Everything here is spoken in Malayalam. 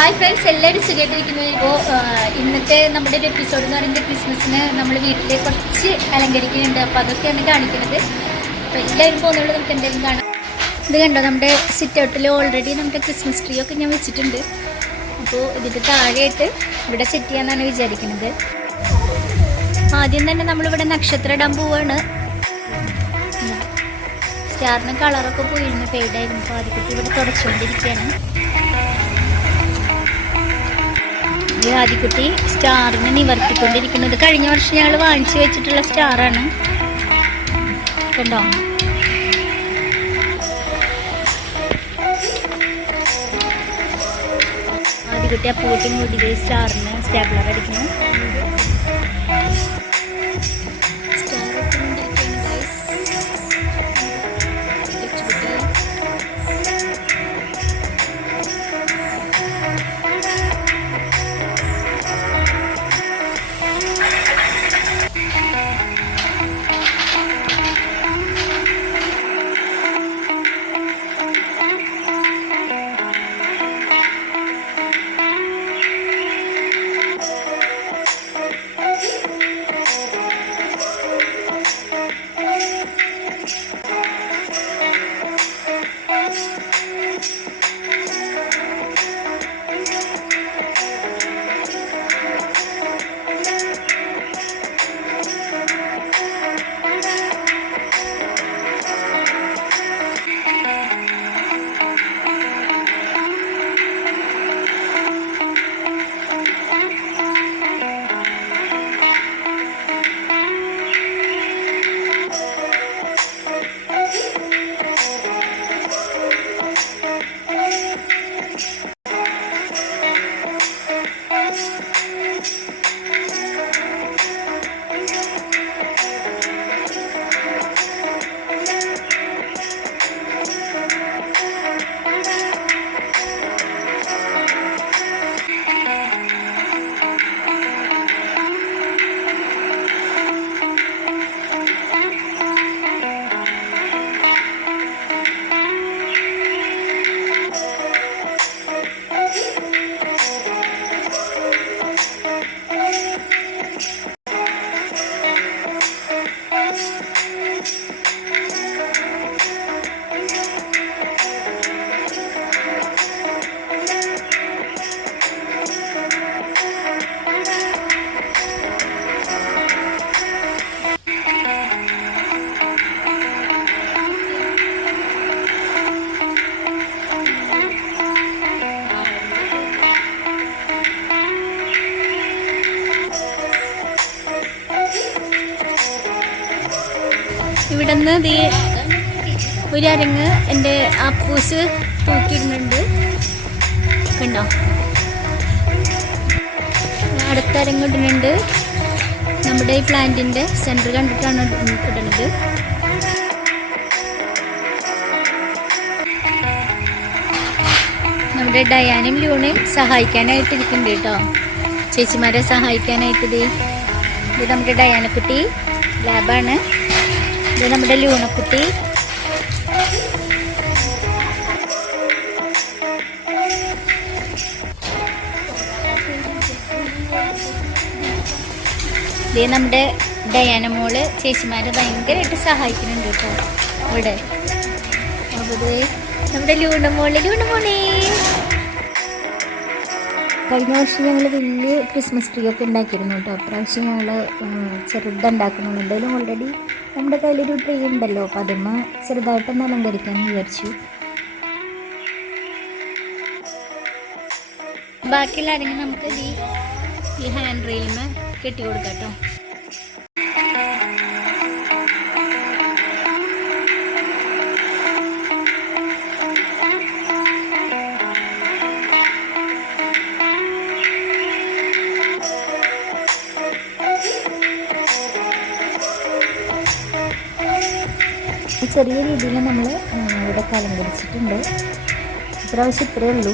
ഹായ് ഫ്രണ്ട്സ്, എല്ലാവരും സുഖമായിട്ടിരിക്കുന്നു. ഇപ്പോൾ ഇന്നത്തെ നമ്മുടെ ഒരു എപ്പിസോഡ് എന്ന് പറയുന്നത് ക്രിസ്മസിന് നമ്മൾ വീട്ടിൽ കുറച്ച് അലങ്കരിക്കുന്നുണ്ട്. അപ്പോൾ അതൊക്കെയാണ് കാണിക്കുന്നത്. അപ്പോൾ എല്ലാവരും പോകുന്നുള്ളൂ, നമുക്ക് എന്തെങ്കിലും കാണാം. ഇത് കണ്ടോ, നമ്മുടെ സിറ്റ് ഔട്ടിൽ ഓൾറെഡി നമ്മുടെ ക്രിസ്മസ് ട്രീ ഒക്കെ ഞാൻ വെച്ചിട്ടുണ്ട്. അപ്പോൾ ഇതിൻ്റെ താഴെയായിട്ട് ഇവിടെ സെറ്റ് ചെയ്യാമെന്നാണ് വിചാരിക്കുന്നത്. ആദ്യം തന്നെ നമ്മളിവിടെ നക്ഷത്രം ഇടാൻ പോവാണ്. സ്റ്റാറിന് കളറൊക്കെ പോയിരുന്നു, ഫെയ്ഡായിരുന്നു. അപ്പോൾ ആദ്യക്കുട്ടി ഇവിടെ തുടച്ചുകൊണ്ടിരിക്കുകയാണ്. ഈ ആദ്യക്കുട്ടി സ്റ്റാറിനെ നിവർത്തിക്കൊണ്ടിരിക്കുന്നത് കഴിഞ്ഞ വർഷം ഞങ്ങൾ വാങ്ങിച്ചു വെച്ചിട്ടുള്ള സ്റ്റാറാണ്. കണ്ടോ, ആദ്യക്കുട്ടി അപ്പൂട്ടി മുടി സ്റ്റാറിന് സ്റ്റാപ്ലർ അടിക്കുന്നു. ഇവിടെ നിന്ന് ഒരു അരങ്ങ് എൻ്റെ അപ്പൂസ് തൂക്കിയിടുന്നുണ്ട്. കണ്ടോ, അടുത്ത അരങ്ങ് ഇടുന്നുണ്ട്. നമ്മുടെ ഈ പ്ലാന്റിൻ്റെ സെൻറ്റർ കണ്ടിട്ടാണ് ഇടുന്നത്. നമ്മുടെ ഡയാനും ലൂണയും സഹായിക്കാനായിട്ടിരിക്കുന്നുണ്ട് കേട്ടോ, ചേച്ചിമാരെ സഹായിക്കാനായിട്ട്. ഇത് നമ്മുടെ ഡയാനക്കുട്ടി ലാബാണ്. ഇത് നമ്മുടെ ലൂണക്കുട്ടി. ഇത് നമ്മുടെ ഡയാന മോള് ചേച്ചിമാരെ ഭയങ്കരമായിട്ട് സഹായിക്കുന്നുണ്ട് കേട്ടോ ഇവിടെ. അപ്പോൾ നമ്മുടെ ലൂണമോള് കഴിഞ്ഞ വർഷം ഞങ്ങൾ വലിയ ക്രിസ്മസ് ട്രീ ഒക്കെ ഉണ്ടാക്കിയിരുന്നു കേട്ടോ. അപ്രാവശ്യം ഞങ്ങൾ ചെറുതുണ്ടാക്കുന്നുണ്ട്. എന്തായാലും ഓൾറെഡി നമ്മുടെ കയ്യിലൊരു ട്രീ ഉണ്ടല്ലോ, അപ്പം അതിന്മേ ചെറുതായിട്ടൊന്ന് അലങ്കരിക്കാമെന്ന് വിചാരിച്ചു. ബാക്കിയുള്ള ആരെങ്കിലും നമുക്ക് ഈ ഹാൻഡ് റെയിലിന് കെട്ടി കൊടുക്കാം കേട്ടോ. ചെറിയ രീതിയിൽ നമ്മൾ ഇവിടെ അലങ്കരിച്ചിട്ടുണ്ട്. ഇപ്രാവശ്യം ഇത്രയേ ഉള്ളൂ.